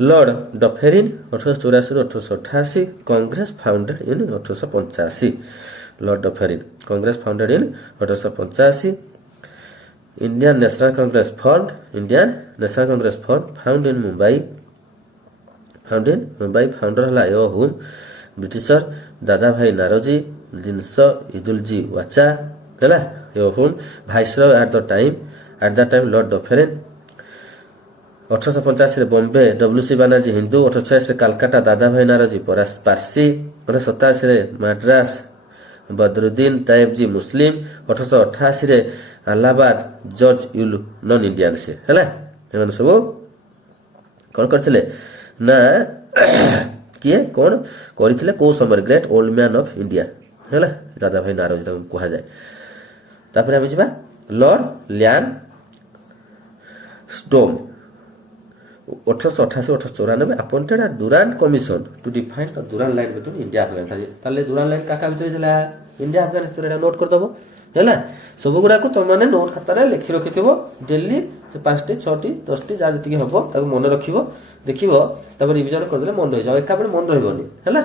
Lord Dufferin 1884-1888 Congress founded in 1885 Lord Dufferin Congress founded in 1885 Indian National Congress fund found in Mumbai founder हला यो हुन britisher दादा भाई नारोजी जिनस इदुलजी वाचा हला यो हुन viceroy at the time Lord Dufferin 1885 Bombay WC Banerjee Hindu 1886 Calcutta Dadabhai Naoroji Parsi 1887 Madras Badruddin Tyabji Muslim 1888 Allahabad George Yule non Indian से है सब कौन करते ना किए कौन करते कौ समय great old man of India है दादा भाई नारोजी कह जाए तापर आम जा लॉर्ड ल्यान स्टोम 1888-1894 अपॉइंटेड आ दुरान कमिशन टू डिफाइन द दुरान लाइन बिटवीन इंडिया अफगानिस्तान ताले दुरान लाइन काका भितर थिला इंडिया अफगानिस्तान एटा नोट कर दबो हैला सब गुडा को तुम माने नोट खाता रे लिखि रखिथिबो डेली से 5टी 6टी 10टी जा जति हबो ताको मन रखिबो देखिबो तापर रिवीजन कर देले मन रहि जाओ एका पर मन रहबोनी हैला।